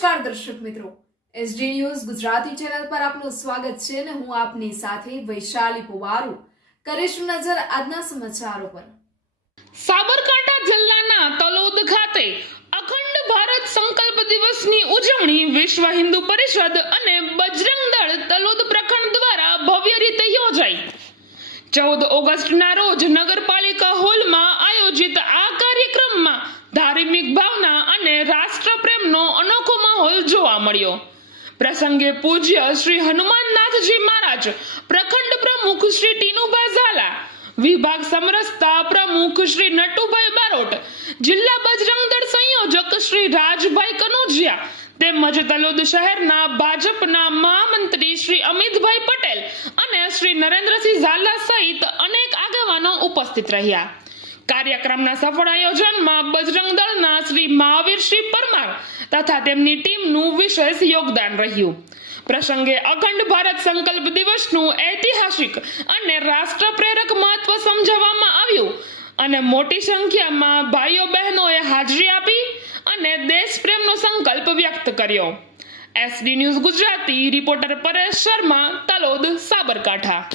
નમસ્કાર દર્શક મિત્રો. એસડી ન્યૂઝ ગુજરાતી ચેનલ પર આપનું સ્વાગત છે અને હું આપની સાથે વૈશાલી પુવારુ. કરીશું નજર આજના સમાચારો પર. સાબરકાંઠા જિલ્લાના તલોદ ખાતે અખંડ ભારત સંકલ્પ દિવસની ઉજવણી વિશ્વ હિન્દુ પરિષદ અને બજરંગ દળ તલોદ પ્રખંડ દ્વારા ભવ્ય રીતે યોજાઈ. ચૌદ ઓગસ્ટના રોજ નગરપાલિકા હોલમાં આયોજિત આ કાર્યક્રમમાં ધાર્મિક અનોખો જોવા મળ્યો. પ્રસંગે પૂજ્ય શ્રી હનુમાનનાથજી મહારાજ, પ્રખંડ પ્રમુખ શ્રી ટીનુભા ઝાલા, વિભાગ સમરસતા પ્રમુખ શ્રી નટુભાઈ બારોટ, જિલ્લા બજરંગ સંયોજક શ્રી રાજભાઈ કનોજિયા, તેમજ તલોદ શહેરના ભાજપના મહામંત્રી શ્રી અમિતભાઈ પટેલ અને શ્રી નરેન્દ્રસિંહ ઝાલા સહિત અનેક આગેવાનો ઉપસ્થિત રહ્યા. કાર્યક્રમના સફળ આયોજનમાં બજરંગ દળના શ્રી મહાવીરસિંહ પરમાર તથા તેમની ટીમનું વિશેષ યોગદાન રહ્યું. પ્રસંગે અખંડ ભારત સંકલ્પ દિવસનું ઐતિહાસિક અને રાષ્ટ્ર પ્રેરક મહત્વ સમજાવવામાં આવ્યું અને મોટી સંખ્યામાં ભાઈઓ બહેનોએ હાજરી આપી અને દેશપ્રેમનો સંકલ્પ વ્યક્ત કર્યો. SD news Gujarati, reporter Paresh Sharma, Talod, Sabarkantha.